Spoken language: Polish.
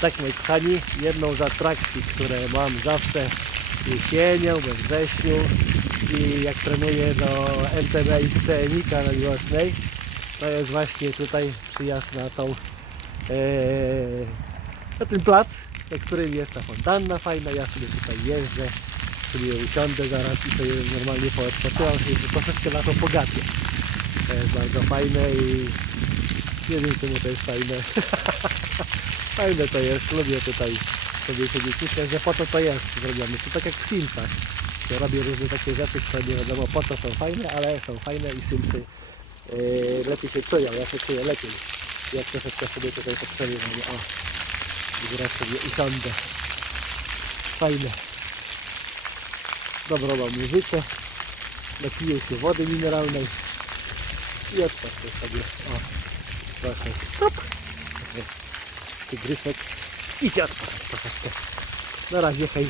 Tak moi kochani, jedną z atrakcji, które mam zawsze jesienią, we wrześniu i jak trenuję do MTBX Nika na Miłosnej, to jest właśnie tutaj przyjazd na tą e, na ten plac, na którym jest ta fontanna fajna, ja sobie tutaj jeżdżę, sobie usiądę zaraz i sobie normalnie poodpoczywam się troszeczkę na to pogapię. To jest bardzo fajne i nie wiem czemu to jest fajne. fajne to jest, lubię tutaj sobie siedzieć. Myślę, że po to to jest zrobione. To tak jak w Simsach. Ja robię różne takie rzeczy, które nie wiadomo po co są fajne, ale są fajne i Simsy yy, lepiej się czują. Ja się czuję lepiej. Jak troszeczkę sobie tutaj podstawię. O, i teraz sobie usiądę. Fajne. Dobrą mam muzykę. Napiję się wody mineralnej i odpocznę sobie. O, trochę stop. грісок. І цятка. На разі хай.